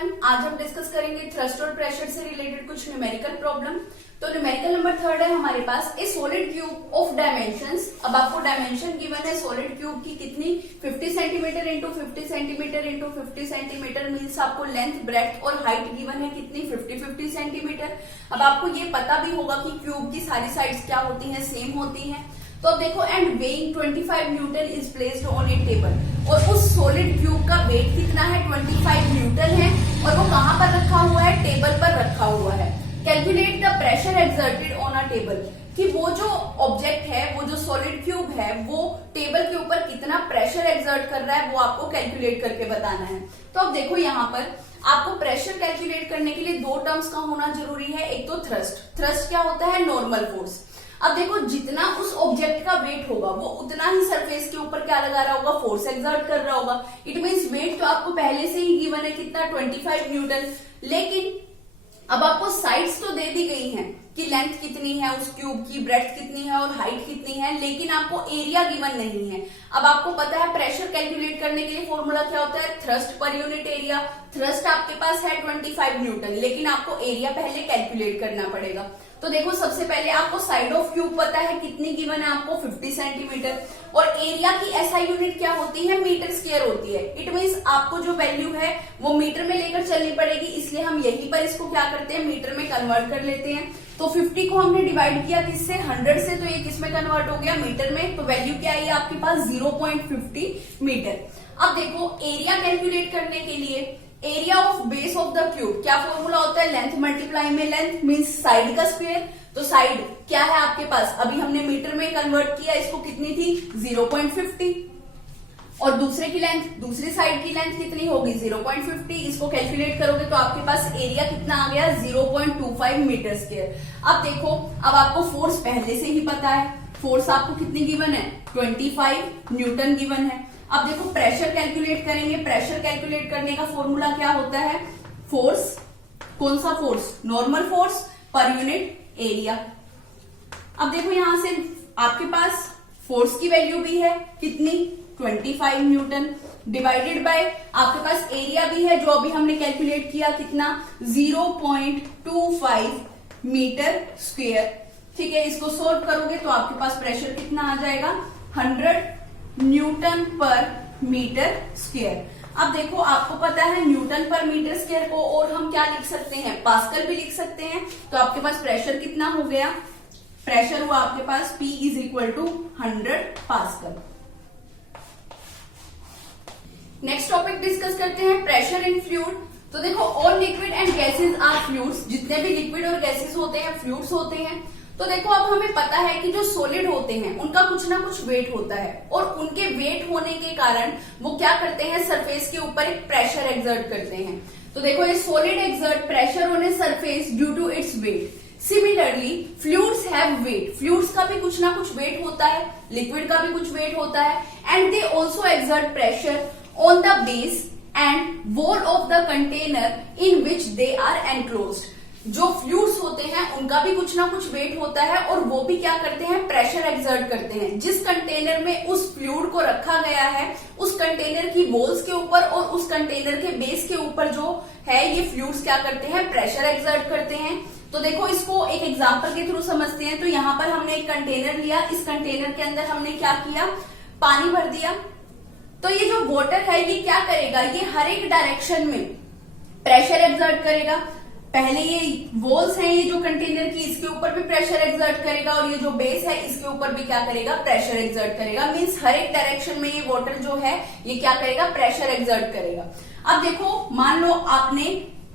Everyone, आज हम discuss करेंगे थ्रस्ट और प्रेशर से रिलेटेड कुछ न्यूमेरिकल प्रॉब्लम। तो न्यूमेरिकल नंबर 3 है हमारे पास, a solid cube of dimensions. अब आपको डायमेंशन गिवन है सॉलिड क्यूब की कितनी, 50 centimetre into 50 centimetre into 50 centimetre means आपको लेंथ ब्रेड्थ और हाइट गिवन है कितनी, 50 सेंटीमीटर। अब आपको ये पता भी होगा कि क्यूब की सारी साइड्स क्या होती हैं, सेम होती हैं। तो अब देखो, and weighing 25 Newton is placed on A table, और उस सॉलिड क्यूब का वेट कितना है, 25 न्यूटन है, और वो कहां पर रखा हुआ है, टेबल पर रखा हुआ है। Calculate the pressure exerted on a table, कि वो जो ऑब्जेक्ट है, वो जो सॉलिड क्यूब है, वो टेबल के ऊपर कितना प्रेशर एक्सर्ट कर रहा है, वो आपको कैलकुलेट करके बताना है। तो अब देखो, यहाँ पर आपको प्रेशर कैलकुलेट करने के लिए दो टर्म्स का होना जरूरी है। एक तो थ्रस्ट, थ्रस्ट क्या होता है, नॉर्मल फोर्स। अब देखो, जितना उस ऑब्जेक्ट का वेट होगा वो उतना ही सरफेस के ऊपर क्या लगा रहा होगा, फोर्स एक्सर्ट कर रहा होगा। इट मीन्स वेट तो आपको पहले से ही गिवन है कितना, 25 न्यूटन। लेकिन अब आपको साइड्स तो दे दी गई हैं कि लेंथ कितनी है उस क्यूब की, ब्रेड्थ कितनी है और हाइट कितनी है, लेकिन आपको एरिया गिवन नहीं है। अब आपको पता है प्रेशर कैलकुलेट करने के लिए फॉर्मूला क्या होता है, thrust per unit area. Thrust आपके पास है 25 न्यूटन, लेकिन आपको एरिया पहले कैलकुलेट करना पड़ेगा। तो देखो, सबसे पहले आपको साइड ऑफ क्यूब पता है कितनी गिवन है, आपको 50 सेंटीमीटर, और एरिया की एसआई यूनिट क्या होती है, मीटर स्क्वायर होती है। इट मीन्स आपको जो वैल्यू है वो मीटर में लेकर चलनी पड़ेगी, इसलिए हम यहीं पर इसको क्या करते हैं, मीटर में कन्वर्ट कर लेते हैं। तो 50 को हमने डिवाइड किया किससे, 100 से, तो ये किस में कन्वर्ट हो गया, मीटर में। तो वैल्यू क्या आई आपके पास, 0.50 मीटर। अब देखो, एरिया कैलकुलेट करने के लिए area of base of the cube क्या फॉर्मूला होता है, लेंथ मल्टीप्लाई में लेंथ मीन्स साइड का स्क्वायर। तो साइड क्या है आपके पास, अभी हमने मीटर में कन्वर्ट किया, इसको कितनी थी, 0.50, और दूसरे की लेंथ, दूसरी साइड की लेंथ कितनी होगी, 0.50। इसको कैलकुलेट करोगे तो आपके पास एरिया कितना आ गया, 0.25 मीटर स्क्वायर। अब देखो, अब आपको फोर्स पहले से ही पता है, फोर्स आपको कितनी गिवन है, 25 न्यूटन गिवन है। अब देखो, प्रेशर कैलकुलेट करेंगे। प्रेशर कैलकुलेट करने का फॉर्मूला क्या होता है, फोर्स, कौन सा force, normal force per unit area. अब देखो, यहां से आपके पास फोर्स की वैल्यू भी है कितनी, 25 न्यूटन, डिवाइडेड बाय आपके पास एरिया भी है जो अभी हमने कैलकुलेट किया कितना, 0.25 मीटर स्क्वायर। ठीक है, इसको सोल्व करोगे तो आपके पास प्रेशर कितना आ जाएगा, 100 न्यूटन पर मीटर स्क्वायर। अब देखो, आपको पता है न्यूटन पर मीटर स्क्वायर को और हम क्या लिख सकते हैं, पास्कल भी लिख सकते हैं। तो आपके पास प्रेशर कितना हो गया, प्रेशर हुआ आपके पास P is equal to 100 pascal. Next topic discuss करते हैं, प्रेशर इन फ्लूइड। तो देखो, all liquid and gases are fluids, जितने भी लिक्विड और गैसेज होते हैं फ्लूइड्स होते हैं। तो देखो, अब हमें पता है कि जो सॉलिड होते हैं उनका कुछ ना कुछ वेट होता है, और उनके वेट होने के कारण वो क्या करते हैं, सरफेस के ऊपर एक प्रेशर एक्सर्ट करते हैं। तो देखो, ये solid exert pressure on a surface due to its weight. Similarly fluids have weight, fluids का भी कुछ ना कुछ वेट होता है, लिक्विड का भी कुछ वेट होता है, and they also exert pressure on the base and wall of the container in which they are enclosed. जो फ्लूइड्स होते हैं उनका भी कुछ ना कुछ वेट होता है, और वो भी क्या करते हैं, प्रेशर एक्सर्ट करते हैं। जिस कंटेनर में उस फ्लूइड को रखा गया है, उस कंटेनर की वॉल्स के ऊपर और उस कंटेनर के बेस के ऊपर जो है, ये फ्लूइड्स क्या करते हैं, प्रेशर एक्सर्ट करते हैं। तो देखो, इसको एक एग्जांपल के थ्रू समझते हैं। तो यहाँ पर हमने एक कंटेनर लिया, इस कंटेनर के अंदर हमने क्या किया, पानी भर दिया। तो ये जो वाटर है ये क्या करेगा, ये हर एक डायरेक्शन में प्रेशर एक्सर्ट करेगा। पहले ये वॉल्स हैं, ये जो कंटेनर की, इसके ऊपर भी प्रेशर एक्सर्ट करेगा, और ये जो बेस है इसके ऊपर भी क्या करेगा, प्रेशर एक्सर्ट करेगा। मींस हर एक डायरेक्शन में ये वाटर जो है ये क्या करेगा, प्रेशर एक्सर्ट करेगा। अब देखो, मान लो आपने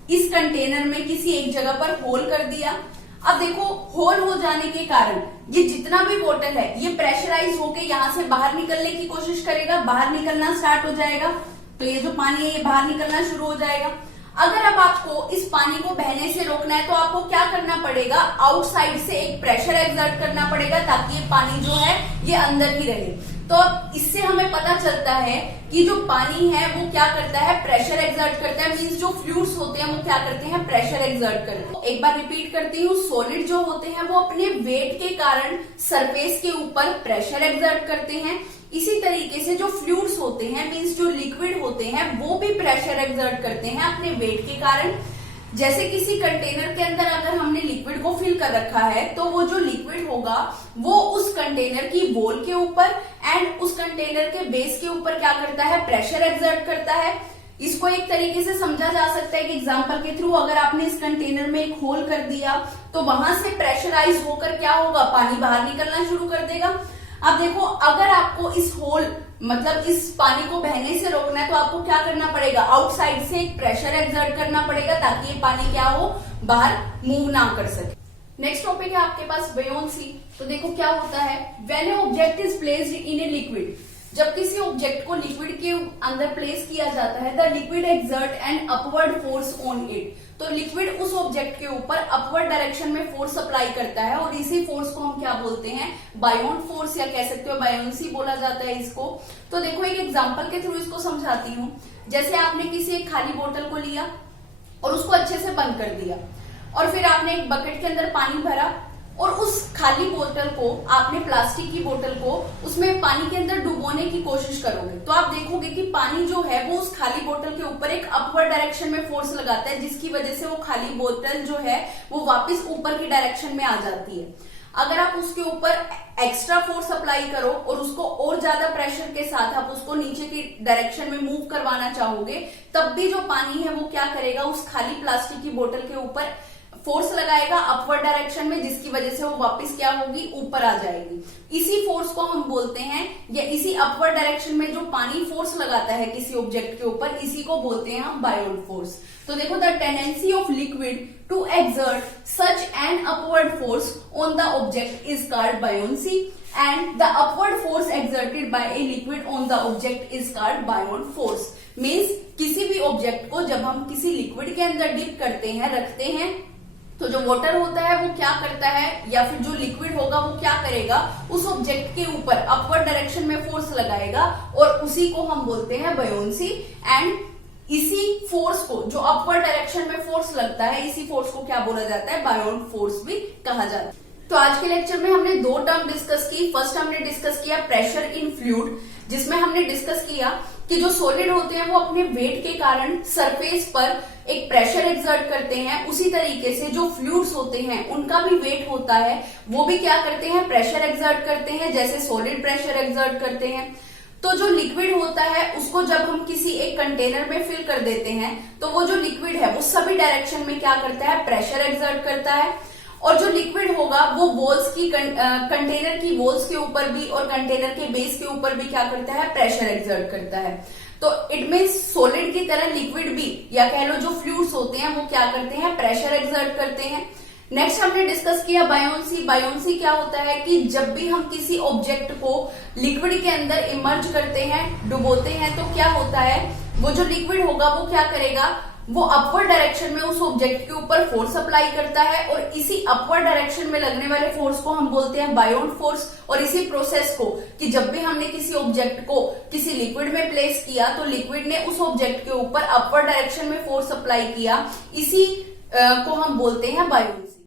इस कंटेनर में किसी एक जगह पर होल कर दिया। अब देखो, होल हो जाने के कारण ये जितना भी वाटर है ये प्रेशराइज होके यहाँ से बाहर निकलने की कोशिश करेगा, बाहर निकलना स्टार्ट हो जाएगा। तो ये जो पानी है ये बाहर निकलना शुरू हो जाएगा। अगर अब आपको इस पानी को बहने से रोकना है तो आपको क्या करना पड़ेगा, आउटसाइड से एक प्रेशर एक्सर्ट करना पड़ेगा, ताकि ये पानी जो है ये अंदर ही रहे। तो अब इससे हमें पता चलता है कि जो पानी है वो क्या करता है, प्रेशर एक्सर्ट करता है। मींस जो फ्लूइड्स होते हैं वो क्या करते हैं, प्रेशर एक्सर्ट करते हैं। एक बार रिपीट करती हूँ, सॉलिड जो होते हैं वो अपने वेट के कारण सरफेस के ऊपर प्रेशर एक्सर्ट करते हैं, इसी तरीके से जो फ्लूइड्स होते हैं, मीन्स जो लिक्विड होते हैं, वो भी प्रेशर एक्सर्ट करते हैं अपने वेट के कारण। जैसे किसी कंटेनर के अंदर अगर हमने लिक्विड को फिल कर रखा है, तो वो जो लिक्विड होगा वो उस कंटेनर की वॉल के ऊपर एंड उस कंटेनर के बेस के ऊपर क्या करता है, प्रेशर एक्सर्ट करता है। इसको एक तरीके से समझा जा सकता है कि एग्जांपल के थ्रू, अगर आपने इस कंटेनर में एक होल कर दिया तो वहां से प्रेशराइज होकर क्या होगा, पानी बाहर निकलना शुरू कर देगा। अब देखो, अगर आपको इस होल मतलब इस पानी को बहने से रोकना है तो आपको क्या करना पड़ेगा, आउटसाइड से एक प्रेशर एक्सर्ट करना पड़ेगा ताकि ये पानी क्या हो, बाहर मूव ना कर सके। नेक्स्ट टॉपिक है आपके पास बुयोंसी। तो देखो क्या होता है, when A object is placed in a liquid, जब किसी ऑब्जेक्ट को लिक्विड के अंदर प्लेस किया जाता है, the liquid exert N upward force on it. तो लिक्विड उस ऑब्जेक्ट के ऊपर अपवर्ड डायरेक्शन में फोर्स अप्लाई करता है और इसी फोर्स को हम क्या बोलते हैं, बायोन फोर्स, या कह सकते हो बायोंसी बोला जाता है इसको। तो देखो एक एग्जांपल के थ्रू इसको समझाती हूँ। जैसे आपने किसी एक खाली बोतल को लिया और उसको अच्छे से बंद कर दिया, और फिर आपने एक बकेट के अंदर पानी भरा और उस खाली बोतल को, आपने प्लास्टिक की बोतल को उसमें पानी के अंदर डुबोने की कोशिश करोगे, तो आप देखोगे कि पानी जो है वो उस खाली बोतल के ऊपर एक अपवर्ड डायरेक्शन में फोर्स लगाता है, जिसकी वजह से वो खाली बोतल जो है वो वापस ऊपर की डायरेक्शन में आ जाती है। अगर आप उसके ऊपर एक्स्ट्रा फोर्स अप्लाई करो और उसको और ज्यादा प्रेशर के साथ आप उसको नीचे की डायरेक्शन में मूव करवाना चाहोगे, तब भी जो पानी है वो क्या करेगा, उस खाली प्लास्टिक की बोतल के ऊपर फोर्स लगाएगा अपवर्ड डायरेक्शन में, जिसकी वजह से वो वापस क्या होगी, ऊपर आ जाएगी। इसी फोर्स को हम बोलते हैं, या इसी अपवर्ड डायरेक्शन में जो पानी फोर्स लगाता है किसी ऑब्जेक्ट के ऊपर, इसी को बोलते हैं हम बायोन फोर्स। तो देखो, the tendency of liquid to exert such an upward force on the object is called buoyancy and the upward force exerted by a liquid on the object is called buoyant force. Means किसी भी object को जब हम किसी liquid के अंदर dip करते हैं, रखते हैं, तो जो वाटर होता है वो क्या करता है, या फिर जो लिक्विड होगा वो क्या करेगा, उस ऑब्जेक्ट के ऊपर अपवर्ड डायरेक्शन में फोर्स लगाएगा और उसी को हम बोलते हैं बायोंसी। एंड इसी फोर्स को, जो अपवर्ड डायरेक्शन में फोर्स लगता है, इसी फोर्स को क्या बोला जाता है, बायोन फोर्स भी कहा जाता है। तो आज के लेक्चर में हमने दो टर्म डिस्कस की। फर्स्ट हमने डिस्कस किया प्रेशर इन फ्लूइड, जिसमें हमने डिस्कस किया कि जो सॉलिड होते हैं वो अपने वेट के कारण सरफेस पर एक प्रेशर एक्सर्ट करते हैं, उसी तरीके से जो फ्लूइड्स होते हैं उनका भी वेट होता है, वो भी क्या करते हैं, प्रेशर एक्सर्ट करते हैं, जैसे सॉलिड प्रेशर एक्सर्ट करते हैं। तो जो लिक्विड होता है उसको जब हम किसी एक कंटेनर में फिल कर देते हैं, तो वो जो लिक्विड है वो सभी डायरेक्शन में क्या करता है, प्रेशर एक्सर्ट करता है। और जो लिक्विड होगा वो वॉल्स की कंटेनर की वॉल्स के ऊपर भी और कंटेनर के बेस के ऊपर भी क्या करता है, प्रेशर एक्सर्ट करता है। तो इट मीन्स सॉलिड की तरह लिक्विड भी, या कह लो जो फ्लूइड्स होते हैं वो क्या करते हैं, प्रेशर एक्सर्ट करते हैं। नेक्स्ट हमने डिस्कस किया बायोंसी। बायोंसी क्या होता है कि जब भी हम किसी ऑब्जेक्ट को लिक्विड के अंदर इमर्ज करते हैं, डुबोते हैं, तो क्या होता है, वो जो लिक्विड होगा वो क्या करेगा, वो अपवर्ड डायरेक्शन में उस ऑब्जेक्ट के ऊपर फोर्स अप्लाई करता है और इसी अपवर्ड डायरेक्शन में लगने वाले फोर्स को हम बोलते हैं बायोन फोर्स। और इसी प्रोसेस को, कि जब भी हमने किसी ऑब्जेक्ट को किसी लिक्विड में प्लेस किया तो लिक्विड ने उस ऑब्जेक्ट के ऊपर अपवर्ड डायरेक्शन में फोर्स अप्लाई किया, इसी को हम बोलते हैं बायोन।